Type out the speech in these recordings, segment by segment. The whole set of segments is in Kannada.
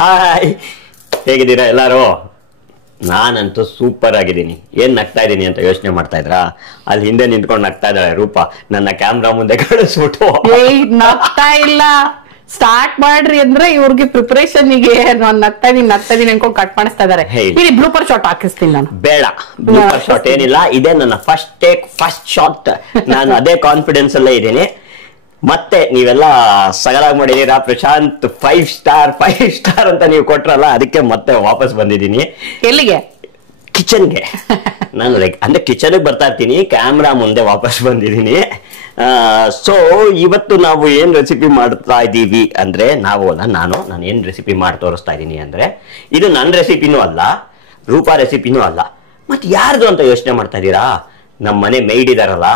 ಹಾಯ್, ಹೇಗಿದ್ದೀರಾ ಎಲ್ಲರೂ? ನಾನಂತೂ ಸೂಪರ್ ಆಗಿದ್ದೀನಿ. ಏನ್ ನಗ್ತಾ ಇದ್ದೀನಿ ಅಂತ ಯೋಚನೆ ಮಾಡ್ತಾ ಇದ್ರಾ? ಅಲ್ಲಿ ಹಿಂದೆ ನಿಂತ್ಕೊಂಡು ನಗ್ತಾ ಇದ್ದಾಳೆ ರೂಪ, ನನ್ನ ಕ್ಯಾಮ್ರಾ ಮುಂದೆ ಕಳಿಸ್ಬಿಟ್ಟು. ನಗ್ತಾ ಇಲ್ಲ, ಸ್ಟಾರ್ಟ್ ಮಾಡ್ರಿ ಅಂದ್ರೆ ಇವ್ರಿಗೆ ಪ್ರಿಪರೇಷನ್ ಗೆ ನಾನು ನಗ್ತಾ ಇದೀನಿ ಅನ್ಕೊಂಡು ಕಟ್ ಮಾಡಿಸ್ತಾ ಇದಾರೆ. ಇಲ್ಲಿ ಬ್ಲೂಪರ್ ಶಾಟ್ ಹಾಕಿಸ್ತೀನಿ ನಾನು. ಬೇಡ, ಬ್ಲೂಪರ್ ಶಾಟ್ ಏನಿಲ್ಲ, ಇದೇ ನನ್ನ ಫಸ್ಟ್ ಟೇಕ್, ಫಸ್ಟ್ ಶಾಟ್. ನಾನು ಅದೇ ಕಾನ್ಫಿಡೆನ್ಸ್ ಅಲ್ಲೇ ಇದ್ದೀನಿ. ಮತ್ತೆ ನೀವೆಲ್ಲ ಸಗಲಾಗಿ ಮಾಡಿದೀರಾ. ಪ್ರಶಾಂತ್ 5 ಸ್ಟಾರ್ ಅಂತ ನೀವು ಕೊಟ್ರಲ್ಲ, ಅದಕ್ಕೆ ಮತ್ತೆ ವಾಪಸ್ ಬಂದಿದ್ದೀನಿ. ಎಲ್ಲಿಗೆ? ಕಿಚನ್ಗೆ. ನಾನು ಅಂದ್ರೆ ಕಿಚನ್ ಬರ್ತಾ ಇರ್ತೀನಿ, ಕ್ಯಾಮ್ರಾ ಮುಂದೆ ವಾಪಸ್ ಬಂದಿದ್ದೀನಿ. ಸೊ ಇವತ್ತು ನಾವು ಏನ್ ರೆಸಿಪಿ ಮಾಡ್ತಾ ಇದ್ದೀವಿ ಅಂದ್ರೆ, ನಾನು ಏನ್ ರೆಸಿಪಿ ಮಾಡಿ ತೋರಿಸ್ತಾ ಇದ್ದೀನಿ ಅಂದ್ರೆ, ಇದು ನನ್ನ ರೆಸಿಪಿನೂ ಅಲ್ಲ, ರೂಪಾ ರೆಸಿಪಿನೂ ಅಲ್ಲ. ಮತ್ತೆ ಯಾರ್ದು ಅಂತ ಯೋಚನೆ ಮಾಡ್ತಾ ಇದ್ದೀರಾ? ನಮ್ಮ ಮನೆ ಮೇಡ್ ಇದಾರಲ್ಲ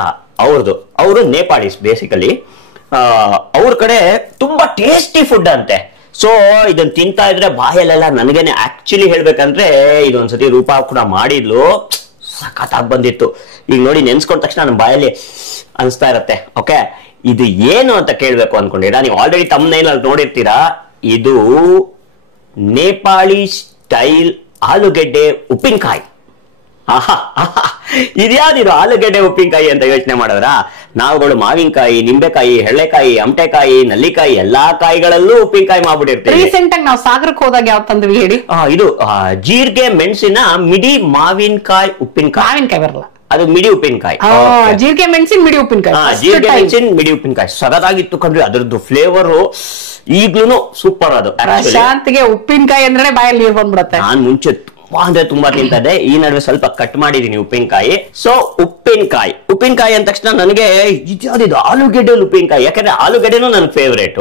ಅವ್ರದ್ದು. ಅವರು ನೇಪಾಳೀಸ್ ಬೇಸಿಕಲಿ. ಅವ್ರ ಕಡೆ ತುಂಬಾ ಟೇಸ್ಟಿ ಫುಡ್ ಅಂತೆ. ಸೊ ಇದನ್ನ ತಿಂತಾ ಇದ್ರೆ ಬಾಯಲ್ಲೆಲ್ಲ, ನನಗೇನೆ ಆಕ್ಚುಲಿ ಹೇಳ್ಬೇಕಂದ್ರೆ ಇದೊಂದ್ಸತಿ ರೂಪಾ ಕೂಡ ಮಾಡಿದ್ಲು, ಸಖತ್ತಾಗಿ ಬಂದಿತ್ತು. ಈಗ ನೋಡಿ, ನೆನ್ಸ್ಕೊಂಡ ತಕ್ಷಣ ನಮ್ಮ ಬಾಯಲ್ಲಿ ಅನ್ಸ್ತಾ ಇರತ್ತೆ. ಓಕೆ, ಇದು ಏನು ಅಂತ ಕೇಳ್ಬೇಕು ಅನ್ಕೊಂಡಿರಾ? ನೀವು ಆಲ್ರೆಡಿ ತಮ್ಮನೇಲ್ ಅಲ್ಲಿ ನೋಡಿರ್ತೀರಾ. ಇದು ನೇಪಾಳಿ ಸ್ಟೈಲ್ ಆಲೂಗೆಡ್ಡೆ ಉಪ್ಪಿನಕಾಯಿ. ಇದ್ಯಾವ್ದಿದು ಆಲೂಗೆಡ್ಡೆ ಉಪ್ಪಿನಕಾಯಿ ಅಂತ ಯೋಚನೆ ಮಾಡಿದ್ರ? ನಾವುಗಳು ಮಾವಿನಕಾಯಿ, ನಿಂಬೆಕಾಯಿ, ಎಳ್ಳೆಕಾಯಿ, ಅಮಟೆಕಾಯಿ, ನಲ್ಲಿಕಾಯಿ ಎಲ್ಲಾ ಕಾಯಿಗಳಲ್ಲೂ ಉಪ್ಪಿನಕಾಯಿ ಮಾಡ್ಬಿಟ್ಟಿರ್ತೀವಿ. ರೀಸೆಂಟ್ ಆಗಿ ನಾವು ಸಾಗರಕ್ಕೆ ಹೋದಾಗ ಯಾವ ತಂದ್ವಿ ಹೇಳಿ? ಇದು ಜೀರಿಗೆ ಮೆಣಸಿನ ಮಿಡಿ ಮಾವಿನಕಾಯಿ ಉಪ್ಪಿನಕಾಯಿ. ಮಾವಿನಕಾಯಿ ಬರಲ್ಲ, ಅದು ಮಿಡಿ ಉಪ್ಪಿನಕಾಯಿ. ಜೀರಿಗೆ ಮೆಣಸಿನ ಮಿಡಿ ಉಪ್ಪಿನಕಾಯಿ. ಜೀರಿಗೆ ಮೆಣಸಿನ ಮಿಡಿ ಉಪ್ಪಿನಕಾಯಿ ಸರದಾಗಿತ್ತು ಕಣ್ರಿ. ಅದ್ರದ್ದು ಫ್ಲೇವರು ಈಗ್ಲೂ ಸೂಪರ್. ಅದು ಪ್ರಶಾಂತ್ಗೆ ಉಪ್ಪಿನಕಾಯಿ ಅಂದ್ರೆ ಬಾಯಲ್ಲಿ ನೀರು ಬಂದ್ಬಿಡತ್ತೆ. ನಾನ್ ಮುಂಚೆ ಅಂದ್ರೆ ತುಂಬಾ ತಿಂತದೆ, ಈ ನಡುವೆ ಸ್ವಲ್ಪ ಕಟ್ ಮಾಡಿದೀನಿ ಉಪ್ಪಿನಕಾಯಿ. ಸೊ ಉಪ್ಪಿನಕಾಯಿ ಅಂದ ತಕ್ಷಣ ನನಗೆ ಇದ್ಯಾವ್ದಿದು ಆಲೂಗೆಡ್ಡೆ ಉಪ್ಪಿನಕಾಯಿ. ಯಾಕಂದ್ರೆ ಆಲೂಗೆಡ್ಡೆನೂ ನನ್ ಫೇವ್ರೇಟ್,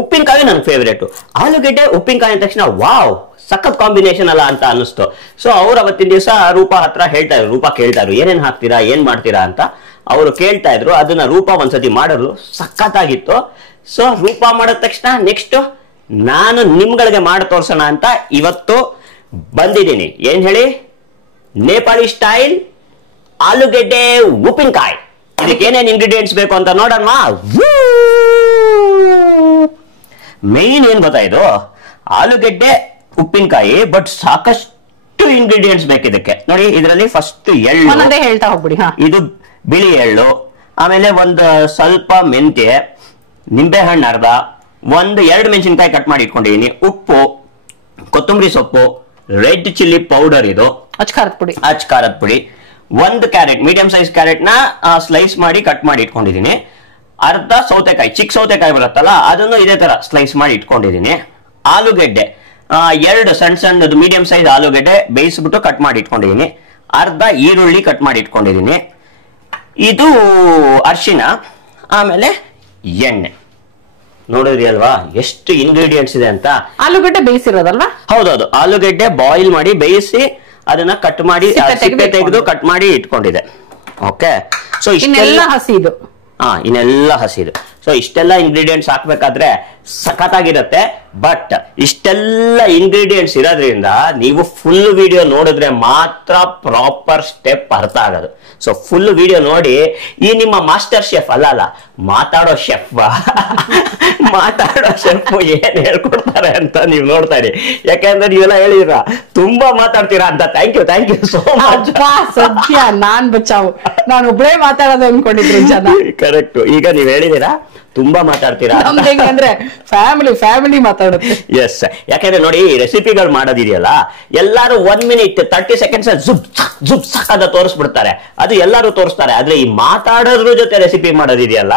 ಉಪ್ಪಿನಕಾಯಿ ನನ್ ಫೇವ್ರೇಟ್. ಆಲೂಗೆಡ್ಡೆ ಉಪ್ಪಿನಕಾಯಿ ಅಂದ ತಕ್ಷಣ ವಾವ್, ಸಖತ್ ಕಾಂಬಿನೇಷನ್ ಅಲ್ಲ ಅಂತ ಅನಿಸ್ತು. ಸೊ ಅವ್ರು ಅವತ್ತಿನ ದಿವಸ ರೂಪಾ ಹತ್ರ ರೂಪಾ ಕೇಳ್ತಾ ಇದ್ರು, ಏನೇನ್ ಹಾಕ್ತೀರಾ, ಏನ್ ಮಾಡ್ತೀರಾ ಅಂತ ಅವರು ಕೇಳ್ತಾ ಇದ್ರು. ಅದನ್ನ ರೂಪಾ ಒಂದ್ಸತಿ ಮಾಡಿದ್ರು, ಸಖತ್ತಾಗಿತ್ತು. ಸೊ ರೂಪಾ ಮಾಡಿದ ತಕ್ಷಣ ನೆಕ್ಸ್ಟ್ ನಾನು ನಿಮ್ಗಳಿಗೆ ಮಾಡಿ ತೋರ್ಸೋಣ ಅಂತ ಇವತ್ತು ಬಂದಿದ್ದೀನಿ. ಏನ್ ಹೇಳಿ? ನೇಪಾಳಿ ಸ್ಟೈಲ್ ಆಲೂಗೆಡ್ಡೆ ಉಪ್ಪಿನಕಾಯಿ. ಇದಕ್ಕೆ ಏನೇನ್ ಇಂಗ್ರೀಡಿಯೆಂಟ್ಸ್ ಬೇಕು ಅಂತ ನೋಡೋಣ. ಮೇನ್ ಏನ್ ಗೊತ್ತಾ, ಇದು ಆಲೂಗೆಡ್ಡೆ ಉಪ್ಪಿನಕಾಯಿ, ಬಟ್ ಸಾಕಷ್ಟು ಇಂಗ್ರೀಡಿಯೆಂಟ್ಸ್ ಬೇಕು ಇದಕ್ಕೆ. ನೋಡಿ, ಇದರಲ್ಲಿ ಫಸ್ಟ್ ಎಳ್ಳು ಹೇಳ್ತಾ ಹೋಗ್ಬಿಡಿ. ಇದು ಬಿಳಿ ಎಳ್ಳು, ಆಮೇಲೆ ಒಂದು ಸ್ವಲ್ಪ ಮೆಂತ್ಯ, ನಿಂಬೆಹಣ್ಣು ಅರ್ಧ, 2 ಮೆಣಸಿನಕಾಯಿ ಕಟ್ ಮಾಡಿ ಇಟ್ಕೊಂಡಿದೀನಿ, ಉಪ್ಪು, ಕೊತ್ತಂಬರಿ ಸೊಪ್ಪು, ರೆಡ್ ಚಿಲ್ಲಿ ಪೌಡರ್, ಇದು ಅಚ್ ಖಾರದ ಪುಡಿ, 1 ಕ್ಯಾರೆಟ್, ಮೀಡಿಯಂ ಸೈಜ್ ಕ್ಯಾರೆಟ್ ನ ಸ್ಲೈಸ್ ಮಾಡಿ ಕಟ್ ಮಾಡಿ ಇಟ್ಕೊಂಡಿದೀನಿ, ಅರ್ಧ ಸೌತೆಕಾಯಿ, ಚಿಕ್ಕ ಸೌತೆಕಾಯಿ ಬರುತ್ತಲ್ಲ ಅದನ್ನು ಇದೇ ತರ ಸ್ಲೈಸ್ ಮಾಡಿ ಇಟ್ಕೊಂಡಿದೀನಿ, ಆಲೂಗೆಡ್ಡೆ 2 ಸಣ್ಣದು ಮೀಡಿಯಂ ಸೈಜ್ ಆಲೂಗೆಡ್ಡೆ ಬೇಯಿಸ್ಬಿಟ್ಟು ಕಟ್ ಮಾಡಿ ಇಟ್ಕೊಂಡಿದೀನಿ, ಅರ್ಧ ಈರುಳ್ಳಿ ಕಟ್ ಮಾಡಿ ಇಟ್ಕೊಂಡಿದೀನಿ, ಇದು ಅರಿಶಿನ, ಆಮೇಲೆ ಎಣ್ಣೆ. ನೋಡಿದ್ರಿ ಅಲ್ವಾ ಎಷ್ಟು ಇಂಗ್ರೀಡಿಯೆಂಟ್ಸ್ ಇದೆ ಅಂತ. ಆಲೂಗಡ್ಡೆ ಬೇಯಿಸಿರೋದಲ್ವಾ? ಹೌದೌದು, ಆಲೂಗಡ್ಡೆ ಬಾಯ್ಲ್ ಮಾಡಿ ಬೇಯಿಸಿ ಅದನ್ನ ಕಟ್ ಮಾಡಿ ಸಿಪ್ಪೆ ತೆಗೆದು ಕಟ್ ಮಾಡಿ ಇಟ್ಕೊಂಡಿದೆ. ಓಕೆ, ಸೊ ಇನ್ನೆಲ್ಲ ಹಸಿದು. ಇನ್ನೆಲ್ಲ ಹಸಿದು. ಸೊ ಇಷ್ಟೆಲ್ಲ ಇಂಗ್ರೀಡಿಯೆಂಟ್ಸ್ ಹಾಕ್ಬೇಕಾದ್ರೆ ಸಖತ್ತಾಗಿರುತ್ತೆ. ಬಟ್ ಇಷ್ಟೆಲ್ಲ ಇಂಗ್ರೀಡಿಯೆಂಟ್ಸ್ ಇರೋದ್ರಿಂದ ನೀವು ಫುಲ್ ವಿಡಿಯೋ ನೋಡಿದ್ರೆ ಮಾತ್ರ ಪ್ರಾಪರ್ ಸ್ಟೆಪ್ ಅರ್ಥ ಆಗೋದು. ಸೊ ಫುಲ್ ವಿಡಿಯೋ ನೋಡಿ. ಈ ನಿಮ್ಮ ಮಾಸ್ಟರ್ ಶೆಫ್ ಅಲ್ಲ, ಮಾತಾಡೋ ಶೆಫ್ ಏನ್ ಹೇಳ್ಕೊಡ್ತಾರೆ ಅಂತ ನೀವು ನೋಡ್ತಾ ಇರಿ. ಯಾಕಂದ್ರೆ ನೀವೆಲ್ಲ ಹೇಳಿದ್ರ ತುಂಬಾ ಮಾತಾಡ್ತೀರಾ ಅಂತ. Thank you so much. ಸದ್ಯ ನಾನ್ ಬಚಾವು, ನಾನು ಒಬ್ಬಳೇ ಮಾತಾಡೋದು ಅನ್ಕೊಂಡಿದ್ರು ಜನ. ಕರೆಕ್ಟ್. ಈಗ ನೀವ್ ಹೇಳಿದೀರಾ ತುಂಬಾ ಮಾತಾಡ್ತೀರಾ ಅಂದ್ರೆ ಫ್ಯಾಮಿಲಿ ಮಾತಾಡುತ್ತೆ. ಎಸ್, ಯಾಕಂದ್ರೆ ನೋಡಿ, ರೆಸಿಪಿಗಳು ಮಾಡೋದಿದೆಯಲ್ಲ, ಎಲ್ಲಾರು 1 ಮಿನಿಟ್ 30 ಸೆಕೆಂಡ್ಸ್ ಜುಬ್ ಸಾಕಾದ ತೋರಿಸ್ಬಿಡ್ತಾರೆ. ಅದು ಎಲ್ಲರೂ ತೋರಿಸ್ತಾರೆ. ಆದ್ರೆ ಈ ಮಾತಾಡೋದ್ರ ಜೊತೆ ರೆಸಿಪಿ ಮಾಡೋದಿದೆಯಲ್ಲ,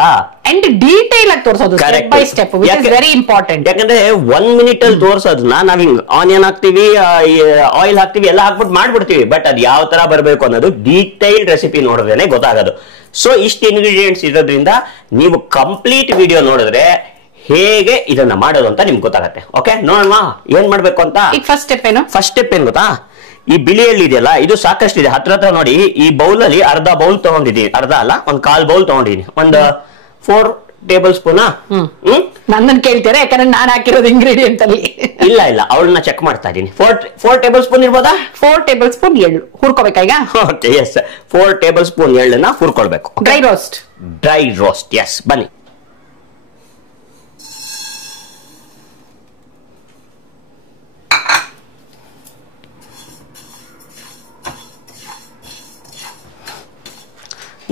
ಅಂಡ್ ಡೀಟೇಲ್ ಆಗಿ ತೋರಿಸೋದು, step by step, which is very important. ಯಾಕಂದ್ರೆ 1 ಮಿನಿಟ್ ಅಲ್ಲಿ ತೋರಿಸೋದನ್ನ ನಾವ್ ಹಿಂಗ್ ಆನಿಯನ್ ಹಾಕ್ತಿವಿ, ಆಯಿಲ್ ಹಾಕ್ತಿವಿ, ಎಲ್ಲ ಹಾಕ್ಬಿಟ್ಟು ಮಾಡ್ಬಿಡ್ತೀವಿ. ಬಟ್ ಅದು ಯಾವ ತರ ಬರಬೇಕು ಅನ್ನೋದು ಡೀಟೈಲ್ಡ್ ರೆಸಿಪಿ ನೋಡಿದ್ರೇನೆ ಗೊತ್ತಾಗೋದು. ಸೊ ಇಷ್ಟು ಇಂಗ್ರೀಡಿಯೆಂಟ್ಸ್ ಇರೋದ್ರಿಂದ ನೀವು ಕಂಪ್ಲೀಟ್ ವಿಡಿಯೋ ನೋಡಿದ್ರೆ ಹೇಗೆ ಇದನ್ನ ಮಾಡೋದು ಅಂತ ನಿಮ್ಗೆ ಗೊತ್ತಾಗತ್ತೆ. ಓಕೆ, ನೋಡೋಣ ಏನ್ ಮಾಡ್ಬೇಕು ಅಂತ. ಈಗ ಫಸ್ಟ್ ಸ್ಟೆಪ್ ಏನ್ ಗೊತ್ತಾ? ಈ ಬಿಳಿ ಎಳ್ಳು ಇದೆಯಲ್ಲ, ಇದು ಸಾಕಷ್ಟು ಇದೆ. ಹತ್ರ ನೋಡಿ, ಈ ಬೌಲ್ ಅಲ್ಲಿ ಅರ್ಧ ಬೌಲ್ ತಗೊಂಡಿದೀನಿ, ಅರ್ಧ ಅಲ್ಲ, 1/4 ಬೌಲ್ ತಗೊಂಡಿದೀನಿ, ಒಂದು 4 ಟೇಬಲ್ ಸ್ಪೂನ್. ನನ್ನನ್ನು ಕೇಳ್ತೀರಾ? ಯಾಕಂದ್ರೆ ನಾನು ಹಾಕಿರೋದು ಇಂಗ್ರೀಡಿಯೆಂಟ್ ಅಲ್ಲಿ ಇಲ್ಲ ಅವಳನ್ನ ಚೆಕ್ ಮಾಡ್ತಾ ಇದೀನಿ. 4 ಟೇಬಲ್ ಸ್ಪೂನ್ ಇರ್ಬೋದಾ? 4 ಟೇಬಲ್ ಸ್ಪೂನ್ ಎಳ್ಳು ಹುರ್ಕೋಬೇಕಾ ಈಗ? ಓಕೆ, ಎಸ್, 4 ಟೇಬಲ್ ಸ್ಪೂನ್ ಎಳ್ಳನ್ನ ಹುರ್ಕೊಳ್ಬೇಕು. Dry roast. ಎಸ್, ಬನ್ನಿ.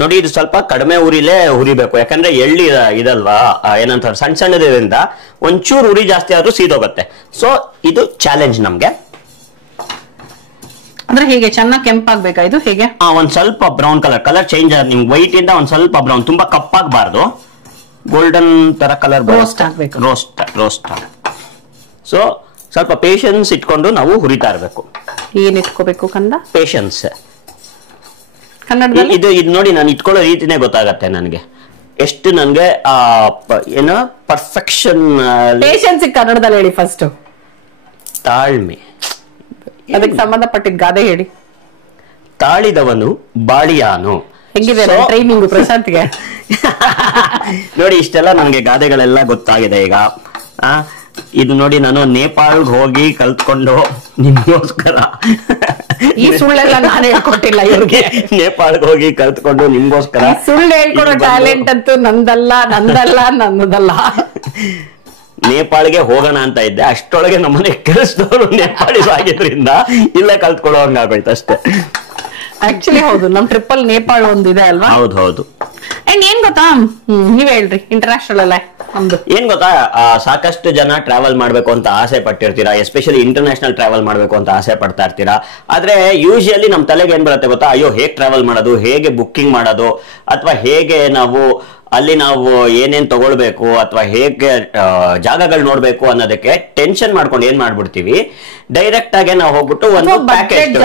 ನೋಡಿ ಇದು ಸ್ವಲ್ಪ ಕಡಿಮೆ ಉರಿಲೇ ಹುರಿಬೇಕು, ಯಾಕಂದ್ರೆ ಎಳ್ಳಿ ಇದಲ್ವಾ, ಏನಂತಾರೆ ಸಣ್ಣ ಸಣ್ಣದ್ರಿಂದ ಒಂಚೂರು ಉರಿ ಜಾಸ್ತಿ ಆದ್ರೂ ಸೀದೋಗುತ್ತೆ. ಸೊ ಇದು ಚಾಲೆಂಜ್ ನಮ್ಗೆ. ಅಂದ್ರೆ ಹೇಗೆ ಚೆನ್ನಾಗಿ ಕೆಂಪಾಗ್ಬೇಕಾ ಇದು ಹೇಗೆ? ಒಂದ್ ಸ್ವಲ್ಪ ಬ್ರೌನ್ ಕಲರ್ ಚೇಂಜ್ ಆಗ ನಿಮ್ಗೆ ವೈಟ್ ಇಂದ ಒಂದ್ ಸ್ವಲ್ಪ ಬ್ರೌನ್, ತುಂಬಾ ಕಪ್ಪಾಗಬಾರ್ದು, ಗೋಲ್ಡನ್ ತರ ಕಲರ್ ರೋಸ್ಟ್ ಆಗ್ಬೇಕು. ರೋಸ್ಟ್. ಸೊ ಸ್ವಲ್ಪ ಪೇಷನ್ಸ್ ಇಟ್ಕೊಂಡು ನಾವು ಹುರಿತಾ ಇರ್ಬೇಕು. ಏನ್ ಇಟ್ಕೋಬೇಕು ಕಂದ? ಪೇಷನ್ಸ್. ಕನ್ನಡದಲ್ಲಿ ಇದು ನೋಡಿ ನಾನು ಇಟ್ಕೊಳ್ಳೋ ರೀತಿನೇ ಗೊತ್ತಾಗತ್ತೆ ನನಗೆ ಎಷ್ಟು ನನಗೆ ಏನೋ ಪರ್ಫೆಕ್ಷನ್. ಪೇಷನ್ಸ್ ಕನ್ನಡದಲ್ಲಿ ಹೇಳಿ ಫಸ್ಟ್. ತಾಳ್ಮೆ. ಅದಕ್ಕೆ ಸಂಬಂಧಪಟ್ಟಿದ್ದ ಗಾದೆ ಹೇಳಿ. ತಾಳಿದವನು ಬಾಳಿಯಾನು. ಹೆಂಗಿದೆ ಟ್ರೈನಿಂಗ್ ಪ್ರಶಾಂತ್ಗೆ? ನೋಡಿ ಇಷ್ಟೆಲ್ಲ ನನಗೆ ಗಾದೆಗಳೆಲ್ಲ ಗೊತ್ತಾಗಿದೆ ಈಗ. ಇದು ನೋಡಿ ನಾನು ನೇಪಾಳ್ಗೆ ಹೋಗಿ ಕಲ್ತ್ಕೊಂಡು ನಿಮ್ಗೋಸ್ಕರ, ಈ ಸುಳ್ಳೆಲ್ಲ ನಾನು ಹೇಳ್ಕೊಟ್ಟಿಲ್ಲ ಇವ್ರಿಗೆ. ನೇಪಾಳ್ಗೆ ಹೋಗಿ ಕಲ್ತ್ಕೊಂಡು ನಿಮ್ಗೋಸ್ಕರ ಸುಳ್ಳು ಹೇಳ್ಕೊಡೋ ಟ್ಯಾಲೆಂಟ್ ಅಂತೂ ನನ್ನದಲ್ಲ. ನೇಪಾಳ್ಗೆ ಹೋಗೋಣ ಅಂತ ಇದ್ದೆ, ಅಷ್ಟೊಳಗೆ ನಮ್ಮನೆ ಕೆಲಸದವರು ನೇಪಾಳಿ ಆಗಿದ್ರಿಂದ ಇಲ್ಲೇ ಕಲ್ತ್ಕೊಳ್ಳೋ ಹಂಗಾಗೋಯ್ತು ಅಷ್ಟೇ. ಆಕ್ಚುಲಿ ಹೌದು, ನಮ್ ಟ್ರಿಪ್ ಅಲ್ಲಿ ನೇಪಾಳ ಒಂದಿದೆ ಅಲ್ವಾ? ಹೌದು. ಅಂಡ್ ಏನ್ ಗೊತ್ತಾ, ನೀವ್ ಹೇಳ್ರಿ ಇಂಟರ್ನ್ಯಾಷನಲ್ ಅಲ್ಲ ನಮ್ದು. ಏನ್ ಗೊತ್ತಾ, ಸಾಕಷ್ಟು ಜನ ಟ್ರಾವೆಲ್ ಮಾಡ್ಬೇಕು ಅಂತ ಆಸೆ ಪಟ್ಟಿರ್ತೀರಾ, ಎಸ್ಪೆಷಲಿ ಇಂಟರ್ನ್ಯಾಷನಲ್ ಟ್ರಾವೆಲ್ ಮಾಡ್ಬೇಕು ಅಂತ ಆಸೆ ಪಡ್ತಾ ಇರ್ತೀರಾ. ಆದ್ರೆ ಯೂಶಿಯಲಿ ನಮ್ ತಲೆಗೆ ಏನ್ ಬರುತ್ತೆ ಗೊತ್ತಾ, ಅಯ್ಯೋ ಹೇಗ್ ಟ್ರಾವೆಲ್ ಮಾಡೋದು, ಹೇಗೆ ಬುಕ್ಕಿಂಗ್ ಮಾಡೋದು, ಅಥವಾ ಹೇಗೆ ನಾವು ಅಲ್ಲಿ ನಾವು ಏನೇನ್ ತಗೊಳ್ಬೇಕು, ಅಥವಾ ಹೇಗೆ ಜಾಗಗಳು ನೋಡ್ಬೇಕು ಅನ್ನೋದಕ್ಕೆ ಟೆನ್ಷನ್ ಮಾಡ್ಕೊಂಡು ಏನ್ ಮಾಡ್ಬಿಡ್ತೀವಿ, ಡೈರೆಕ್ಟ್ ಆಗಿ ನಾವು ಹೋಗ್ಬಿಟ್ಟು ಒಂದು ಪ್ಯಾಕೇಜ್,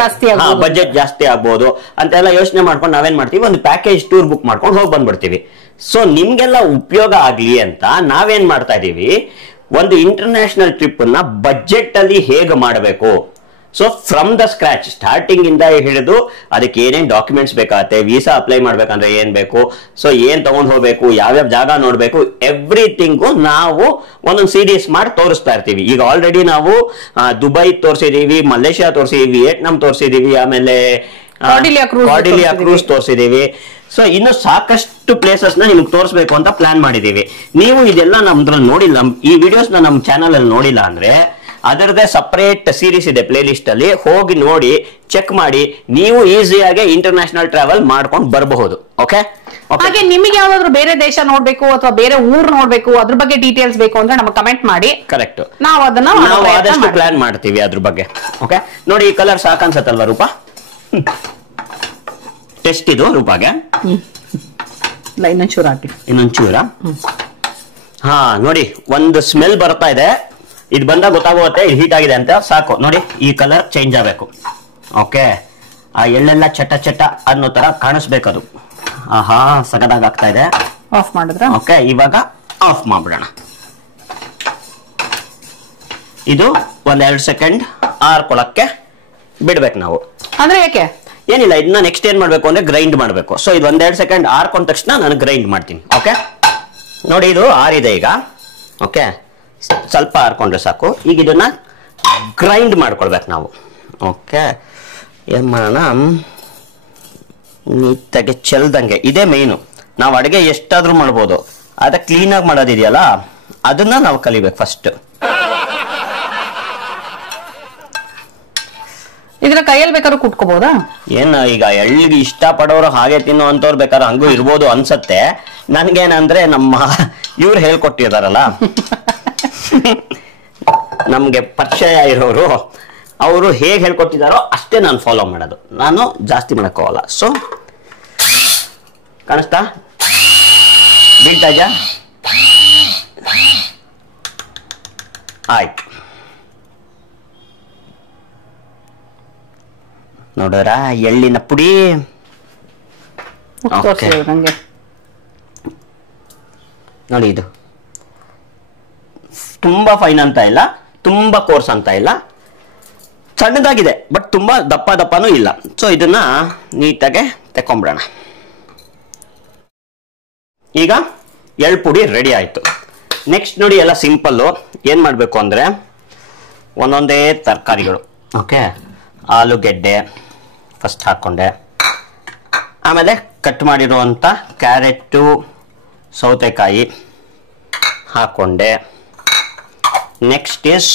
ಬಜೆಟ್ ಜಾಸ್ತಿ ಆಗ್ಬೋದು ಅಂತೆಲ್ಲ ಯೋಚನೆ ಮಾಡ್ಕೊಂಡು ನಾವೇನ್ ಮಾಡ್ತೀವಿ, ಒಂದು ಪ್ಯಾಕೇಜ್ ಟೂರ್ ಬುಕ್ ಮಾಡ್ಕೊಂಡು ಹೋಗಿ ಬಂದ್ಬಿಡ್ತೀವಿ. ಸೊ ನಿಮ್ಗೆಲ್ಲ ಉಪಯೋಗ ಆಗ್ಲಿ ಅಂತ ನಾವೇನ್ ಮಾಡ್ತಾ ಇದೀವಿ, ಒಂದು ಇಂಟರ್ನ್ಯಾಷನಲ್ ಟ್ರಿಪ್ ನ ಬಜೆಟ್ ಅಲ್ಲಿ ಹೇಗೆ ಮಾಡಬೇಕು, so from the scratch starting ಇಂದ ಹಿಡಿದು ಅದಕ್ಕೆ ಏನೇನ್ ಡಾಕ್ಯುಮೆಂಟ್ಸ್ ಬೇಕಾಗತ್ತೆ, ವೀಸಾ ಅಪ್ಲೈ ಮಾಡ್ಬೇಕಂದ್ರೆ ಏನ್ ಬೇಕು, ಸೊ ಏನ್ ತಗೊಂಡ್ ಹೋಗ್ಬೇಕು, ಯಾವ್ಯಾವ ಜಾಗ ನೋಡ್ಬೇಕು, ಎವ್ರಿಥಿಂಗು ನಾವು ಒಂದೊಂದು ಸೀರೀಸ್ ಮಾಡಿ ತೋರಿಸ್ತಾ ಇರ್ತೀವಿ. ಈಗ ಆಲ್ರೆಡಿ ನಾವು ದುಬೈ ತೋರಿಸಿದೀವಿ, ಮಲೇಷ್ಯಾ ತೋರಿಸಿದೀವಿ, ವಿಯೆಟ್ನಾಂ ತೋರಿಸಿದೀವಿ, ಆಮೇಲೆ ಕಾರ್ಡಿಲಿಯಾ ಕ್ರೂಸ್ ತೋರಿಸಿದೀವಿ. ಸೊ ಇನ್ನು ಸಾಕಷ್ಟು ಪ್ಲೇಸಸ್ ನ ನಿಮ್ಗೆ ತೋರಿಸ್ಬೇಕು ಅಂತ ಪ್ಲಾನ್ ಮಾಡಿದೀವಿ. ನೀವು ಇದೆಲ್ಲ ನಮ್ದ್ರಲ್ಲಿ ನೋಡಿಲ್ಲ, ಈ ವಿಡಿಯೋಸ್ ನಮ್ ಚಾನಲ್ ಅಲ್ಲಿ ನೋಡಿಲ್ಲ ಅಂದ್ರೆ ಅದರದೇ ಸಪರೇಟ್ ಸೀರೀಸ್ ಇದೆ ಪ್ಲೇ ಲಿಸ್ಟ್ ಅಲ್ಲಿ, ಹೋಗಿ ನೋಡಿ ಚೆಕ್ ಮಾಡಿ, ನೀವು ಈಸಿಯಾಗಿ ಇಂಟರ್ನ್ಯಾಷನಲ್ ಟ್ರಾವೆಲ್ ಮಾಡ್ಕೊಂಡು ಬರಬಹುದು. ಓಕೆ, ಹಾಗೆ ನಿಮಗೆ ಯಾವ್ದಾದ್ರು ಬೇರೆ ದೇಶ ನೋಡ್ಬೇಕು ಅಥವಾ ಬೇರೆ ಊರ್ ನೋಡ್ಬೇಕು, ಅದ್ರ ಬಗ್ಗೆ ಡೀಟೇಲ್ಸ್ ಬೇಕು ಅಂದ್ರೆ ನಮಗೆ ಕಮೆಂಟ್ ಮಾಡಿ. ಕರೆಕ್ಟ್, ನಾವು ಅದನ್ನ ಆದಷ್ಟು ಪ್ಲಾನ್ ಮಾಡ್ತೀವಿ ಅದ್ರ ಬಗ್ಗೆ. ಓಕೆ, ನೋಡಿ ಈ ಕಲರ್ ಸಾಕು ಅನ್ಸತ್ತಲ್ವಾ ರೂಪಾ? ಟೆಸ್ಟ್ ಇದು ರೂಪಾಗೆ. ಇನ್ನೊಂಚೂರ ಹಾ ನೋಡಿ, ಒಂದು ಸ್ಮೆಲ್ ಬರ್ತಾ ಇದೆ, ಇದು ಬಂದಾಗ ಗೊತ್ತಾಗುತ್ತೆ ಇದು ಹೀಟ್ ಆಗಿದೆ ಅಂತ. ಸಾಕು ನೋಡಿ, ಈ ಕಲರ್ ಚೇಂಜ್ ಆಗಬೇಕು. ಓಕೆ, ಆ ಎಳ್ಳೆಲ್ಲ ಚಟ ಚಟ ಅನ್ನೋ ತರ ಕಾಣಿಸ್ಬೇಕದು. ಆಹಾ, ಸಗದಾಗ ಆಗ್ತಾ ಇದೆ. ಆಫ್ ಮಾಡಿದ್ರ? ಓಕೆ, ಇವಾಗ ಆಫ್ ಮಾಡ್ಬಿಡೋಣ. ಇದು 1-2 ಸೆಕೆಂಡ್ ಆರ್ಕೊಳಕ್ಕೆ ಬಿಡ್ಬೇಕು ನಾವು. ಅಂದ್ರೆ ಯಾಕೆ? ಏನಿಲ್ಲ, ಇದನ್ನ ನೆಕ್ಸ್ಟ್ ಏನ್ ಮಾಡ್ಬೇಕು ಅಂದ್ರೆ ಗ್ರೈಂಡ್ ಮಾಡ್ಬೇಕು. ಸೊ ಇದು 1-2 ಸೆಕೆಂಡ್ ಆರ್ಕೊಂಡ ತಕ್ಷಣ ನಾನು ಗ್ರೈಂಡ್ ಮಾಡ್ತೀನಿ. ಓಕೆ, ನೋಡಿ ಇದು ಆರಿದೆ ಈಗ. ಓಕೆ, ಸ್ವಲ್ಪ ಆರ್ಕೊಂಡ್ರೆ ಸಾಕು. ಈಗ ಇದನ್ನ ಗ್ರೈಂಡ್ ಮಾಡ್ಕೊಳ್ಬೇಕು ನಾವು. ಓಕೆ, ಏನ್ ಮಾಡೋಣ, ನೀಟಾಗಿ ಚೆಲ್ದಂಗೆ. ಇದೇ ಮೇಯ್ನು, ನಾವು ಅಡುಗೆ ಎಷ್ಟಾದ್ರೂ ಮಾಡ್ಬೋದು, ಅದ ಕ್ಲೀನಾಗಿ ಮಾಡೋದಿದೆಯಲ್ಲ ಅದನ್ನ ನಾವು ಕಲಿಬೇಕು ಫಸ್ಟ್. ಇದನ್ನ ಕೈಯಲ್ಲಿ ಬೇಕಾದ್ರೂ ಕುಟ್ಕೋಬಹುದಾ? ಏನ್ ಈಗ ಎಳ್ಳಿಗೆ ಇಷ್ಟ ಪಡೋರು ಹಾಗೆ ತಿನ್ನೋ ಅಂತವ್ರು ಬೇಕಾದ್ರೆ ಹಂಗೂ ಇರ್ಬೋದು ಅನ್ಸತ್ತೆ. ನನ್ಗೇನಂದ್ರೆ ನಮ್ಮ ಇವ್ರು ಹೇಳ್ಕೊಟ್ಟಿದಾರಲ್ಲ, ನಮ್ಗೆ ಪರಿಚಯ ಇರೋರು, ಅವರು ಹೇಗೆ ಹೇಳ್ಕೊಟ್ಟಿದಾರೋ ಅಷ್ಟೇ ನಾನು ಫಾಲೋ ಮಾಡೋದು, ನಾನು ಜಾಸ್ತಿ ಮಾಡಕ್ಕೋಗಲ್ಲ. ಸೊ ಕಾಣಿಸ್ತಾ ಬೀಳ್ತಾ ಇದ್ಯಾ? ಆಯ್ತು, ನೋಡೋರ ಎಳ್ಳಿನ ಪುಡಿ. ನೋಡಿ, ಇದು ತುಂಬಾ ಫೈನ್ ಅಂತ ಇಲ್ಲ, ತುಂಬಾ ಕೋರ್ಸ್ ಅಂತ ಇಲ್ಲ, ಸಣ್ಣದಾಗಿದೆ, ಬಟ್ ತುಂಬಾ ದಪ್ಪ ದಪ್ಪನೂ ಇಲ್ಲ. ಸೊ ಇದನ್ನ ನೀಟಾಗೆ ತೆಕ್ಕೊಂಬಿಡೋಣ. ಈಗ ಎಳ್ಳು ಪುಡಿ ರೆಡಿ ಆಯ್ತು. ನೆಕ್ಸ್ಟ್ ನೋಡಿ, ಎಲ್ಲ ಸಿಂಪಲ್ಲು. ಏನ್ ಮಾಡ್ಬೇಕು ಅಂದ್ರೆ ಒಂದೊಂದೇ ತರಕಾರಿಗಳು. ಓಕೆ, ಆಲೂಗೆಡ್ಡೆ ಫಸ್ಟ್ ಹಾಕೊಂಡೆ, ಆಮೇಲೆ ಕಟ್ ಮಾಡಿರುವಂತ ಕ್ಯಾರೆಟು, ಸೌತೆಕಾಯಿ ಹಾಕೊಂಡೆ. ನೆಕ್ಸ್ಟ್ ಇಸ್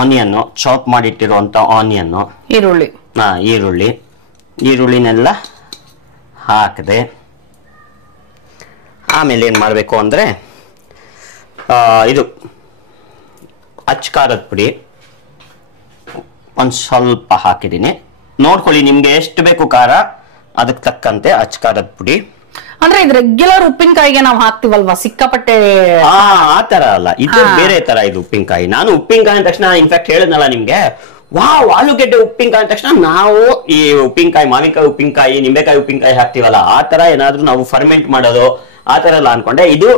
ಆನಿಯನ್ನು, ಚಾಪ್ ಮಾಡಿಟ್ಟಿರುವಂತ ಆನಿಯನ್ನು, ಈರುಳ್ಳಿ. ಈರುಳ್ಳಿನೆಲ್ಲ ಹಾಕಿದೆ. ಆಮೇಲೆ ಏನು ಮಾಡಬೇಕು ಅಂದರೆ ಇದು ಅಚ್ಚ ಖಾರದ ಪುಡಿ ಒಂದು ಸ್ವಲ್ಪ ಹಾಕಿದ್ದೀನಿ. ನೋಡ್ಕೊಳ್ಳಿ ನಿಮ್ಗೆ ಎಷ್ಟು ಬೇಕು ಖಾರ, ಅದಕ್ಕೆ ತಕ್ಕಂತೆ ಅಚ್ಚ ಖಾರದ ಪುಡಿ. ಅಂದ್ರೆ ಇದು ರೆಗ್ಯುಲರ್ ಉಪ್ಪಿನಕಾಯಿಗೆ ನಾವು ಹಾಕ್ತಿವಲ್ವಾ ಸಿಕ್ಕಾಪಟ್ಟೆ? ಆ ತರ ಅಲ್ಲ, ಇದು ಬೇರೆ ತರ. ಇದು ಉಪ್ಪಿನಕಾಯಿ. ನಾನು ಉಪ್ಪಿನಕಾಯಿ ಅಂದ ತಕ್ಷಣ ಇನ್ಫ್ಯಾಕ್ಟ್ ಹೇಳಿದ್ನಲ್ಲ ನಿಮ್ಗೆ, ವಾವ್ ಆಲೂಗೆಡ್ಡೆ ಉಪ್ಪಿನಕಾಯಿ ಅಂದ ತಕ್ಷಣ ನಾವು ಈ ಉಪ್ಪಿನಕಾಯಿ, ಮಾವಿನಕಾಯಿ ಉಪ್ಪಿನಕಾಯಿ, ನಿಂಬೆಕಾಯಿ ಉಪ್ಪಿನಕಾಯಿ ಹಾಕ್ತಿವಲ್ಲ, ಆ ತರ ಏನಾದ್ರೂ ನಾವು ಫರ್ಮೆಂಟ್ ಮಾಡೋದು ಆ ತರ ಎಲ್ಲ ಅನ್ಕೊಂಡೆ. ಇದು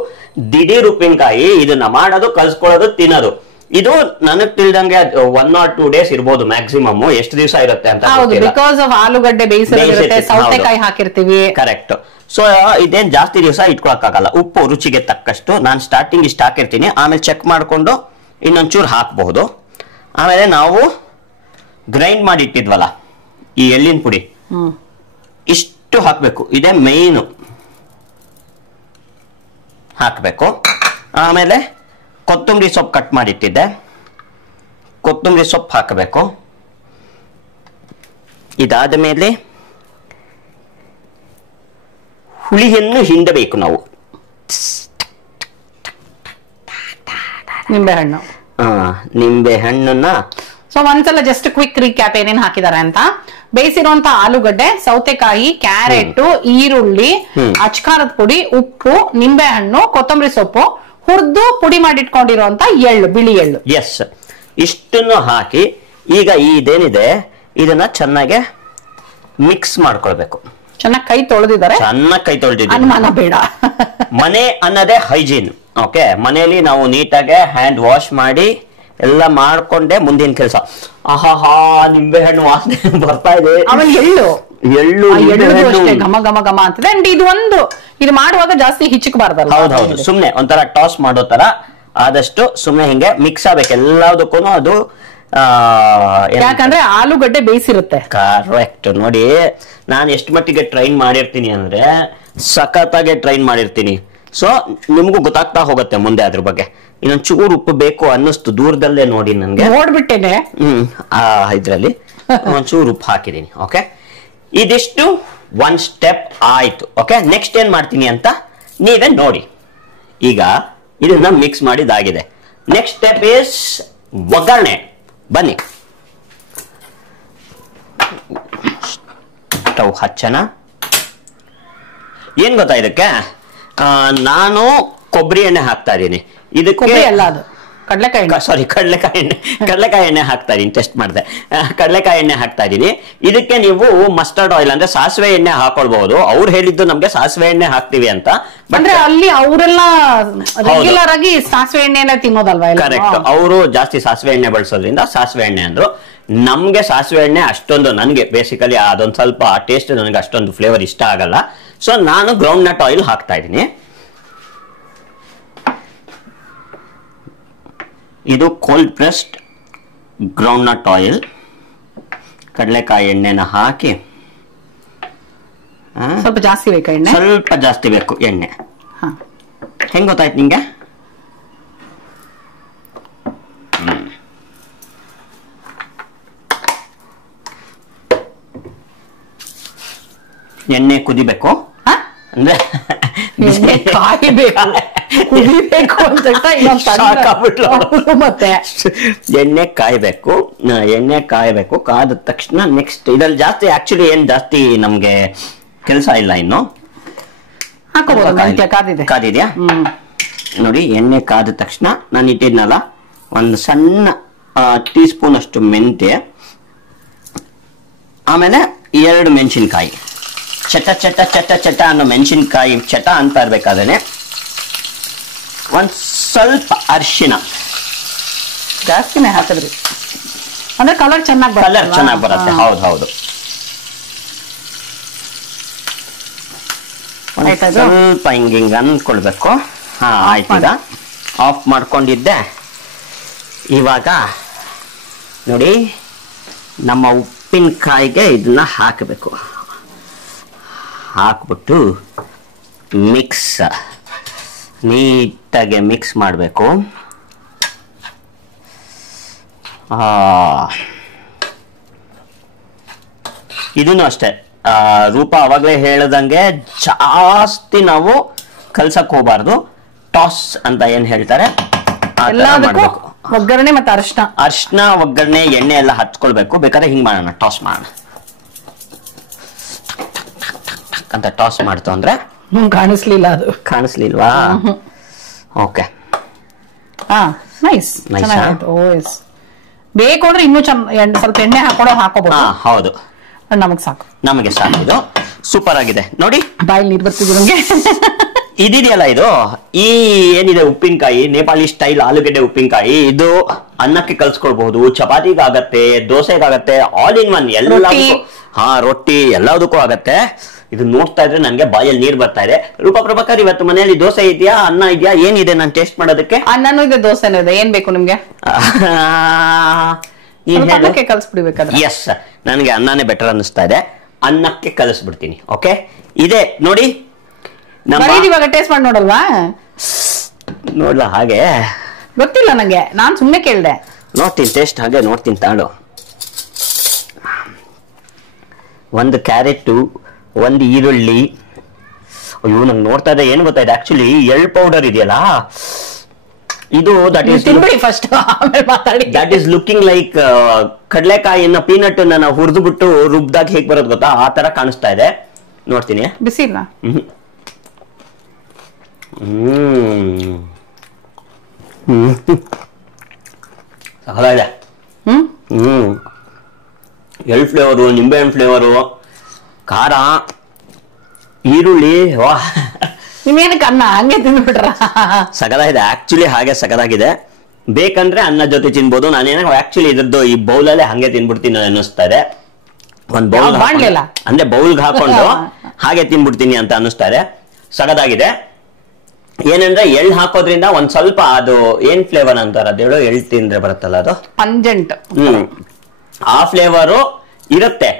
ದಿಢೀರ್ ಉಪ್ಪಿನಕಾಯಿ. ಇದನ್ನ ಮಾಡೋದು, ಕಲ್ಸ್ಕೊಳ್ಳೋದು, ತಿನ್ನೋದು. ಇದು ನನಗ್ ತಿಳಿದಂಗೆ 1 or 2 days ಇರ್ಬೋದು ಮ್ಯಾಕ್ಸಿಮಮ್. ಎಷ್ಟು ದಿವಸ ಇರುತ್ತೆ ಅಂತ ಬಿಕಾಸ್ ಆಫ್ ಆಲೂಗಡ್ಡೆ ಬೇಯಿಸಿರುತ್ತೆ, ಸೌತೆಕಾಯಿ ಹಾಕಿರ್ತೀವಿ. ಕರೆಕ್ಟ್. ಸೊ ಇದೇನ್ ಜಾಸ್ತಿ ದಿವಸ ಇಟ್ಕೊಳಕ್ಕಾಗಲ್ಲ. ಉಪ್ಪು ರುಚಿಗೆ ತಕ್ಕಷ್ಟು ನಾನು ಸ್ಟಾರ್ಟಿಂಗ್ ಇಷ್ಟು ಹಾಕಿರ್ತೀನಿ. ಆಮೇಲೆ ಚೆಕ್ ಮಾಡ್ಕೊಂಡು ಇನ್ನೊಂಚೂರು ಹಾಕಬಹುದು. ಆಮೇಲೆ ನಾವು ಗ್ರೈಂಡ್ ಮಾಡಿ ಇಟ್ಟಿದ್ವಲ್ಲ ಈ ಎಳ್ಳಿನ ಪುಡಿ, ಇಷ್ಟು ಹಾಕ್ಬೇಕು. ಇದೇ ಮೇಯ್ನು ಹಾಕಬೇಕು. ಆಮೇಲೆ ಕೊತ್ತಂಬರಿ ಸೊಪ್ಪು ಕಟ್ ಮಾಡಿಟ್ಟಿದ್ದೆ, ಕೊತ್ತಂಬರಿ ಸೊಪ್ಪು ಹಾಕಬೇಕು. ಇದಾದ ಮೇಲೆ ಹುಳಿಯನ್ನು ಹಿಂಡಬೇಕು ನಾವು. ನಿಂಬೆಹಣ್ಣು. ನಿಂಬೆ ಹಣ್ಣನ್ನ ಸೊ ಒಂದ್ಸಲ ಜಸ್ಟ್ ಕ್ವಿಕ್ ರೀಕ್ಯಾಪ್ ಏನೇನ್ ಹಾಕಿದಾರೆ ಅಂತ. ಬೇಯಿಸಿರುವಂತ ಆಲೂಗಡ್ಡೆ, ಸೌತೆಕಾಯಿ, ಕ್ಯಾರೆಟ್, ಈರುಳ್ಳಿ, ಅಚ್ಕಾರದ ಪುಡಿ, ಉಪ್ಪು, ನಿಂಬೆ ಹಣ್ಣು, ಕೊತ್ತಂಬರಿ ಸೊಪ್ಪು, ಹುರಿದು ಪುಡಿ ಮಾಡಿಟ್ಕೊಂಡಿರುವಂತ ಎಳ್ಳು, ಬಿಳಿ ಎಳ್ಳು. ಎಸ್, ಇಷ್ಟನ್ನು ಹಾಕಿ ಈಗ ಇದೇನಿದೆ ಇದನ್ನ ಚೆನ್ನಾಗಿ ಮಿಕ್ಸ್ ಮಾಡ್ಕೊಳ್ಬೇಕು. ಚೆನ್ನಾಗಿ ಕೈ ತೊಳೆದಿದ್ದಾರೆ, ಚೆನ್ನಾಗಿ ಕೈ ತೊಳೆದಿದ್ದೀವಿ, ಅನುಮಾನ ಬೇಡ. ಮನೆ ಅನ್ನೋದೇ ಹೈಜೀನ್. ಓಕೆ, ಮನೆಯಲ್ಲಿ ನಾವು ನೀಟಾಗಿ ಹ್ಯಾಂಡ್ ವಾಶ್ ಮಾಡಿ ಎಲ್ಲ ಮಾಡ್ಕೊಂಡೆ ಮುಂದಿನ ಕೆಲಸ. ಆಹಾ, ನಿಂಬೆ ಹಣ್ಣು ವಾಸನೆ ಬರ್ತಾ ಇದೆ. ಆಮೇಲೆ ಎಳ್ಳು ಎಳ್ಳು ಅಷ್ಟೇ ಘಮ ಘಮ ಘಮ ಅಂತದೆ. ಅಂಡ್ ಇದು ಮಾಡುವಾಗ ಜಾಸ್ತಿ ಹಿಚ್ಚಕಬಾರ್ದಲ್ಲ. ಹೌದೌದು, ಸುಮ್ನೆ ಒಂಥರ ಟಾಸ್ ಮಾಡೋ ತರ ಆದಷ್ಟು ಸುಮ್ನೆ ಹಿಂಗೆ ಮಿಕ್ಸ್ ಆಗ್ಬೇಕು ಎಲ್ಲದಕ್ಕೂ. ಅದು ಯಾಕಂದ್ರೆ ಆಲೂಗಡ್ಡೆ ಬೇಯಿಸಿರುತ್ತೆ. ಕರೆಕ್ಟ್. ನೋಡಿ ನಾನು ಎಷ್ಟು ಮಟ್ಟಿಗೆ ಟ್ರೈನ್ ಮಾಡಿರ್ತೀನಿ ಅಂದ್ರೆ ಸಖತ್ತಾಗೆ ಟ್ರೈನ್ ಮಾಡಿರ್ತೀನಿ. ಸೊ ನಿಮ್ಗೂ ಗೊತ್ತಾಗ್ತಾ ಹೋಗುತ್ತೆ ಮುಂದೆ ಅದ್ರ ಬಗ್ಗೆ. ಇನ್ನೊಂದ್ ಚೂರು ಉಪ್ಪು ಬೇಕು ಅನ್ನಿಸ್ತು ದೂರದಲ್ಲೇ ನೋಡಿ ನನ್ಗೆ, ನೋಡ್ಬಿಟ್ಟೇನೆ. ಇದ್ರಲ್ಲಿ ಒಂಚೂರು ಉಪ್ಪು ಹಾಕಿದೀನಿ. ಓಕೆ, ಇದಿಷ್ಟು 1 ಸ್ಟೆಪ್ ಆಯ್ತು. ಓಕೆ, ನೆಕ್ಸ್ಟ್ ಏನ್ ಮಾಡ್ತೀನಿ ಅಂತ ನೀವೇ ನೋಡಿ. ಈಗ ಇದನ್ನ ಮಿಕ್ಸ್ ಮಾಡಿದಾಗಿದೆ. ನೆಕ್ಸ್ಟ್ ಸ್ಟೆಪ್ ಇಸ್ ಒಗ್ಗರಣೆ. ಬನ್ನಿ, ಸ್ಟವ್ ಹಚ್ಚೋಣ. ಏನ್ ಗೊತ್ತಾ ಇದಕ್ಕೆ, ನಾನು ಕೊಬ್ಬರಿ ಎಣ್ಣೆ ಹಾಕ್ತಾ ಇದ್ದೀನಿ. ಇದಕ್ಕೆ ಅಲ್ಲ, ಅದು ಕಡಲೆಕಾಯಿ, ಸಾರಿ ಕಡಲೆಕಾಯಿ ಎಣ್ಣೆ ಹಾಕ್ತಾ ಇದೀನಿ. ಟೆಸ್ಟ್ ಮಾಡಿದೆ, ಕಡಲೆಕಾಯಿ ಎಣ್ಣೆ ಹಾಕ್ತಾ ಇದೀನಿ. ಇದಕ್ಕೆ ನೀವು ಮಸ್ಟರ್ಡ್ ಆಯಿಲ್ ಅಂದ್ರೆ ಸಾಸಿವೆ ಎಣ್ಣೆ ಹಾಕೊಳ್ಬಹುದು. ಅವ್ರು ಹೇಳಿದ್ದು ನಮ್ಗೆ ಸಾಸಿವೆ ಎಣ್ಣೆ ಹಾಕ್ತಿವಿ ಅಂತ. ಅಂದ್ರೆ ಅಲ್ಲಿ ಅವರೆಲ್ಲ ರೆಗ್ಯುಲರ್ ಆಗಿ ಸಾಸಿವೆ ಎಣ್ಣೆನೇ ತಿನ್ನೋದಲ್ವಾ? ಕರೆಕ್ಟ್, ಅವರು ಜಾಸ್ತಿ ಸಾಸಿವೆ ಎಣ್ಣೆ ಬಳಸೋದ್ರಿಂದ ಸಾಸಿವೆ ಎಣ್ಣೆ ಅಂದ್ರು. ನಮ್ಗೆ ಸಾಸಿವೆ ಎಣ್ಣೆ ಅಷ್ಟೊಂದು, ನನಗೆ ಬೇಸಿಕಲಿ ಅದೊಂದು ಸ್ವಲ್ಪ ಟೇಸ್ಟ್ ನನಗೆ ಅಷ್ಟೊಂದು ಫ್ಲೇವರ್ ಇಷ್ಟ ಆಗಲ್ಲ. ಸೊ ನಾನು ಗ್ರೌಂಡ್ ನಟ್ ಆಯಿಲ್ ಹಾಕ್ತಾ ಇದ್ದೀನಿ. ಇದು cold pressed ground nut oil. ಕಡಲೆಕಾಯಿ ಎಣ್ಣೆನ ಹಾಕಿ, ಸ್ವಲ್ಪ ಜಾಸ್ತಿ ಬೇಕಾ ಎಣ್ಣೆ? ಸ್ವಲ್ಪ ಜಾಸ್ತಿ ಬೇಕು ಎಣ್ಣೆ. ಹೆಂಗ್ ಗೊತ್ತಾಯ್ತು ನಿಂಗೆ? ಎಣ್ಣೆ ಕುದಿಬೇಕು ಅಂದ್ರೆ ಮತ್ತೆ ಎಣ್ಣೆ ಕಾಯ್ಬೇಕು. ಎಣ್ಣೆ ಕಾಯ್ಬೇಕು. ಕಾದ ತಕ್ಷಣ ನೆಕ್ಸ್ಟ್ ಇದ್ರಲ್ಲಿ ಜಾಸ್ತಿ ಆಕ್ಚುಲಿ ಏನ್ ಜಾಸ್ತಿ ನಮ್ಗೆ ಕೆಲಸ ಇಲ್ಲ. ಇನ್ನು ಕಾದಿದ್ಯಾ ನೋಡಿ. ಎಣ್ಣೆ ಕಾದ ತಕ್ಷಣ ನಾನು ಇಟ್ಟಿದ್ನಲ್ಲ ಒಂದು ಸಣ್ಣ ಟೀ ಸ್ಪೂನ್ ಅಷ್ಟು ಮೆಂತ್ಯ, ಆಮೇಲೆ 2 ಮೆಣಸಿನ್ಕಾಯಿ, ಚಟ ಚಟ ಚಟ ಚಟ ಅನ್ನೋ ಮೆಣಸಿನ್ಕಾಯಿ ಚಟ ಅಂತ ಇರ್ಬೇಕಾದ್ರೆ ಒಂದ್ ಸ್ವಲ್ಪ ಅರಿಶಿನ ಜಾಸ್ತಿನೇ ಹಾಕಿದ್ರಿ ಅಂದ್ರೆ ಕಲರ್ ಚೆನ್ನಾಗಿ ಬರುತ್ತೆ. ಹೌದು, ಸ್ವಲ್ಪ ಹಿಂಗ ಅಂದ್ಕೊಳ್ಬೇಕು. ಆಯ್ತು, ಈಗ ಆಫ್ ಮಾಡ್ಕೊಂಡಿದ್ದೆ. ಇವಾಗ ನೋಡಿ ನಮ್ಮ ಉಪ್ಪಿನಕಾಯಿಗೆ ಇದನ್ನ ಹಾಕಬೇಕು. ಹಾಕ್ಬಿಟ್ಟು ಮಿಕ್ಸ್ ನೀಟಾಗಿ ಮಿಕ್ಸ್ ಮಾಡಬೇಕು. ಇದನ್ನು ಅಷ್ಟೇ ರೂಪ ಅವಾಗ್ಲೇ ಹೇಳ್ದಂಗೆ ಜಾಸ್ತಿ ನಾವು ಕಲ್ಸಕ್ ಹೋಗ್ಬಾರ್ದು. ಟಾಸ್ ಅಂತ ಏನ್ ಹೇಳ್ತಾರೆ ಆ ತರ ಎಲ್ಲದಕ್ಕೂ ಮಾಡ್ಬೇಕು. ಒಗ್ಗರಣೆ ಮತ್ತೆ ಅರ್ಶಿನ, ಒಗ್ಗರಣೆ, ಎಣ್ಣೆ ಎಲ್ಲ ಹಚ್ಕೊಳ್ಬೇಕು. ಬೇಕಾದ್ರೆ ಹಿಂಗ್ ಮಾಡೋಣ, ಟಾಸ್ ಮಾಡೋಣ ಅಂತ. ಟಾಸ್ ಮಾಡ್ತು ಅಂದ್ರೆ ಕಾಣಿಸ್ಲಿಲ್ಲ, ಅದು ಕಾಣಿಸ್ಲಿಲ್ವಾ? Okay, nice. ಬೇಕು ಅಂದ್ರೆ ಇನ್ನೂ ಸ್ವಲ್ಪ ಎಣ್ಣೆ ಹಾಕೋಬಹುದು. ಹೌದು, ನಮಗ್ ಸಾಕು, ನಮಗೆ ಸಾಕು. ಇದು ಸೂಪರ್ ಆಗಿದೆ ನೋಡಿ. ಬಾಯಲ್ಲಿ ನೀರು ಬರ್ತಿದ್ರು ನಮ್ಗೆ. ಇದಿದೆಯಲ್ಲ, ಇದು ಈ ಏನಿದೆ ಉಪ್ಪಿನಕಾಯಿ, ನೇಪಾಳಿ ಸ್ಟೈಲ್ ಆಲೂಗೆಡ್ಡೆ ಉಪ್ಪಿನಕಾಯಿ, ಇದು ಅನ್ನಕ್ಕೆ ಕಲ್ಸ್ಕೊಳ್ಬಹುದು, ಚಪಾತಿಗಾಗತ್ತೆ, ದೋಸೆಗಾಗತ್ತೆ, ಆಲ್ ಇನ್ ಒನ್ ಎಲ್ಲದಕ್ಕೂ. ರೊಟ್ಟಿ ಎಲ್ಲದಕ್ಕೂ ಆಗತ್ತೆ. ಇದು ನೋಡ್ತಾ ಇದ್ರೆ ನನ್ಗೆ ಬಾಯಲ್ಲಿ ನೀರ್ ಬರ್ತಾ ಇದೆ. ರೂಪಾ ಪ್ರಭಾಕರ್, ಇವತ್ತು ಮನೆಯಲ್ಲಿ ದೋಸೆ ಇದೆಯಾ, ಅನ್ನ ಇದೆಯಾ, ಏನಿದೆ ನಾನು ಟೇಸ್ಟ್ ಮಾಡೋದಕ್ಕೆ? ಅನ್ನನೂ ಇದೆ, ದೋಸೆನೂ ಇದೆ. ಏನ್ ಬೇಕು ನಿಮ್ಗೆ? ಅನ್ನಕ್ಕೆ ಕಲ್ಸ್ಬಿಡ್ಬೇಕಾದ್ರೆ. ಎಸ್, ನನಗೆ ಅನ್ನನೇ ಬೆಟರ್ ಅನ್ನಿಸ್ತಾ ಇದೆ. ಅನ್ನಕ್ಕೆ ಕಲಿಸ್ಬಿಡ್ತೀನಿ. ಓಕೆ, ಇದೆ ನೋಡಿ. ಇವಾಗ ಟೇಸ್ಟ್ ಮಾಡಿ ನೋಡಲ್ವಾ? ನೋಡ್ಲಾ? ಹಾಗೆ ಗೊತ್ತಿಲ್ಲ ನಂಗೆ, ನಾನ್ ಸುಮ್ನೆ ಕೇಳ್ದೆ. ನೋಡ್ತೀನಿ, ಟೇಸ್ಟ್ ಹಾಗೆ ನೋಡ್ತೀನಿ ತಾಳು. ಒಂದು ಕ್ಯಾರೆಟ್, ಒಂದು ಈರುಳ್ಳಿ. ಅಯ್ಯೋ, ನಂಗೆ ನೋಡ್ತಾ ಇದೆ ಏನು ಗೊತ್ತಾ ಇದೆ, ಆಕ್ಚುಲಿ ಎಳ್ ಪೌಡರ್ ಇದೆಯಲ್ಲ, ಇದು ದಟ್ ಈಸ್ ಲುಕಿಂಗ್ ಲೈಕ್ ಕಡಲೆಕಾಯಿನ, ಪೀನಟ್ ನಾವು ಹುರಿದು ಬಿಟ್ಟು ರುಬ್ದಾಗ ಹೇಗ್ ಬರೋದು ಗೊತ್ತಾ, ಆ ತರ ಕಾಣಿಸ್ತಾ ಇದೆ. ನೋಡ್ತೀನಿ. ಬಿಸಿ ಇಲ್ಲ. ಎಳ್ ಫ್ಲೇವರು, ನಿಂಬೆಹಣ್ಣು ಫ್ಲೇವರು, ಖಾರ, ಈರುಳ್ಳಿ. ವಾ, ನಿಮ್ಗೇನಕ್ಕೆ ಅನ್ನ ಹಂಗೆ ತಿಂದ್ಬಿಟ್ರ? ಸಗದಾಗಿದೆ, ಆಕ್ಚುಲಿ ಹಾಗೆ ಸಗದಾಗಿದೆ. ಬೇಕಂದ್ರೆ ಅನ್ನ ಜೊತೆ ತಿನ್ಬೋದು. ನಾನೇನ ಆಕ್ಚುಲಿ ಇದ್ರದ್ದು ಈ ಬೌಲಲ್ಲೇ ಹಂಗೆ ತಿನ್ಬಿಡ್ತೀನಿ ಅನ್ನಿಸ್ತಾ ಇದೆ. ಒಂದ್ ಬೌಲ್ ಅಂದ್ರೆ ಬೌಲ್ಗೆ ಹಾಕೊಂಡು ಹಾಗೆ ತಿನ್ಬಿಡ್ತೀನಿ ಅಂತ ಅನ್ನಿಸ್ತಾ ಇದೆ. ಸಗದಾಗಿದೆ. ಏನಂದ್ರೆ ಎಳ್ ಹಾಕೋದ್ರಿಂದ ಒಂದ್ ಸ್ವಲ್ಪ ಅದು ಏನ್ ಫ್ಲೇವರ್ ಅಂತಾರ ಅದೇಳು, ಎಳ್ ತಿಂದ್ರೆ ಬರುತ್ತಲ್ಲ ಅದು ಪಂಜೆಂಟ್. ಆ ಫ್ಲೇವರು ಇರುತ್ತೆ.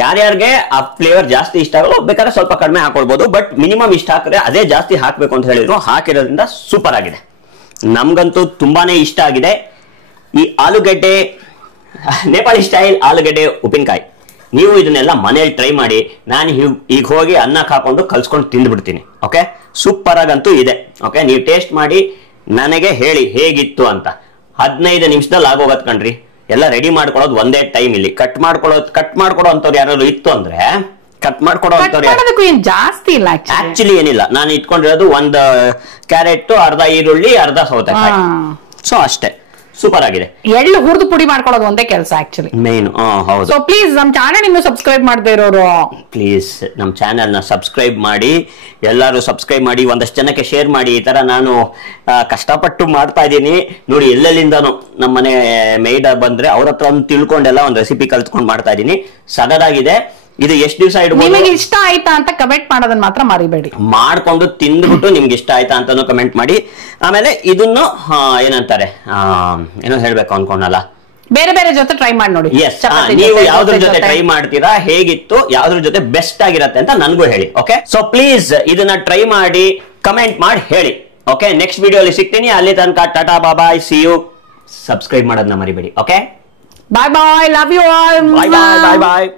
ಯಾರ್ಯಾರಿಗೆ ಆ ಫ್ಲೇವರ್ ಜಾಸ್ತಿ ಇಷ್ಟ ಆಗಲ್ಲ, ಬೇಕಾದ್ರೆ ಸ್ವಲ್ಪ ಕಡಿಮೆ ಹಾಕೊಳ್ಬಹುದು. ಬಟ್ ಮಿನಿಮಮ್ ಇಷ್ಟ ಹಾಕಿದ್ರೆ ಅದೇ ಜಾಸ್ತಿ ಹಾಕ್ಬೇಕು ಅಂತ ಹೇಳಿದ್ರು. ಹಾಕಿರೋದ್ರಿಂದ ಸೂಪರ್ ಆಗಿದೆ. ನಮ್ಗಂತೂ ತುಂಬಾನೇ ಇಷ್ಟ ಆಗಿದೆ ಈ ಆಲೂಗಡ್ಡೆ, ನೇಪಾಳಿ ಸ್ಟೈಲ್ ಆಲೂಗಡ್ಡೆ ಉಪ್ಪಿನಕಾಯಿ. ನೀವು ಇದನ್ನೆಲ್ಲ ಮನೇಲಿ ಟ್ರೈ ಮಾಡಿ. ನಾನು ಈಗ ಹೋಗಿ ಅನ್ನಕ್ಕೆ ಹಾಕೊಂಡು ಕಲ್ಸ್ಕೊಂಡು ತಿಂದ್ಬಿಡ್ತೀನಿ. ಓಕೆ, ಸೂಪರ್ ಆಗಂತೂ ಇದೆ. ಓಕೆ, ನೀವು ಟೇಸ್ಟ್ ಮಾಡಿ ನನಗೆ ಹೇಳಿ ಹೇಗಿತ್ತು ಅಂತ. 15 ನಿಮಿಷದಲ್ಲಿ ಆಗೋಗತ್ ಕಣ್ರಿ. ಎಲ್ಲ ರೆಡಿ ಮಾಡ್ಕೊಳ್ಳೋದು ಒಂದೇ ಟೈಮ್. ಇಲ್ಲಿ ಕಟ್ ಮಾಡ್ಕೊಡೋ ಅಂತವ್ರು ಯಾರು ಇತ್ತು ಅಂದ್ರೆ ಕಟ್ ಮಾಡ್ಕೊಡೋ ಅಂತವ್ರು ಜಾಸ್ತಿ ಇಲ್ಲ. ಆಕ್ಚುಲಿ ಏನಿಲ್ಲ, ನಾನು ಇಟ್ಕೊಂಡಿರೋದು ಒಂದು ಕ್ಯಾರೆಟ್, ಅರ್ಧ ಈರುಳ್ಳಿ, ಅರ್ಧ ಸೌತೆಕಾಯಿ. ಸೊ ಅಷ್ಟೇ, ಸೂಪರ್ ಆಗಿದೆ. ಎಳ್ಳು ಹುರಿದು ಪುಡಿ ಮಾಡ್ಕೊಳ್ಳೋದು ಒಂದೇ ಕೆಲಸ ಆಕ್ಚುಲಿ ಮೇನ್. ಹೌದು. ಸೊ ಪ್ಲೀಸ್ ನಮ್ ಚಾನೆಲ್ ಇನ್ನು ಸಬ್ಸ್ಕ್ರೈಬ್ ಮಾಡದೇ ಇರೋರು ಪ್ಲೀಸ್ ನಮ್ ಚಾನೆಲ್ ನ ಸಬ್ಸ್ಕ್ರೈಬ್ ಮಾಡಿ. ಎಲ್ಲರೂ ಸಬ್ಸ್ಕ್ರೈಬ್ ಮಾಡಿ, ಒಂದಷ್ಟು ಜನಕ್ಕೆ ಶೇರ್ ಮಾಡಿ. ಈ ತರ ನಾನು ಕಷ್ಟಪಟ್ಟು ಮಾಡ್ತಾ ಇದ್ದೀನಿ ನೋಡಿ. ಎಲ್ಲೆಲ್ಲಿಂದಾನು ನಮ್ಮನೆ ಮೇಯ್ಡ ಬಂದ್ರೆ ಅವ್ರ ಹತ್ರ ಒಂದು ತಿಳ್ಕೊಂಡೆಲ್ಲ ಒಂದು ರೆಸಿಪಿ ಕಲ್ತ್ಕೊಂಡು ಮಾಡ್ತಾ ಇದ್ದೀನಿ. ಸಗದಾಗಿದೆ. ಇದು ಎಷ್ಟು ದಿವಸ ಇಡ್ಬೋದು? ನಿಮಗೆ ಇಷ್ಟ ಆಯ್ತಾ ಅಂತ ಕಮೆಂಟ್ ಮಾಡೋದನ್ನ ಮಾತ್ರ ಮರಿಬೇಡಿ. ಮಾಡ್ಕೊಂಡು ತಿಂದ್ಬಿಟ್ಟು ನಿಮ್ಗೆ ಇಷ್ಟ ಆಯ್ತಾ ಅಂತಾನು ಕಮೆಂಟ್ ಮಾಡಿ. ಆಮೇಲೆ ಇದನ್ನು ಏನಂತಾರೆ, ಏನೋ ಹೇಳ್ಬೇಕು ಅನ್ಕೊಂಡಲ್ಲ, ಬೇರೆ ಬೇರೆ ಜೊತೆ ಟ್ರೈ ಮಾಡಿ ನೋಡಿ. ನೀವು ಯಾವ್ದ್ರ ಜೊತೆ ಟ್ರೈ ಮಾಡ್ತೀರಾ, ಹೇಗಿತ್ತು, ಯಾವ್ದ್ರ ಜೊತೆ ಬೆಸ್ಟ್ ಆಗಿರತ್ತೆ ಅಂತ ನನ್ಗೂ ಹೇಳಿ. ಓಕೆ, ಸೊ ಪ್ಲೀಸ್ ಇದನ್ನ ಟ್ರೈ ಮಾಡಿ ಕಮೆಂಟ್ ಮಾಡಿ ಹೇಳಿ. ಓಕೆ, ನೆಕ್ಸ್ಟ್ ವಿಡಿಯೋ ಅಲ್ಲಿ ಸಿಗ್ತೀನಿ. ಅಲ್ಲಿ ತನಕ tata bye, see you. Subscribe ಮಾಡೋದನ್ನ ಮರಿಬೇಡಿ. Okay, bye bye, love you all. Bye bye bye bye.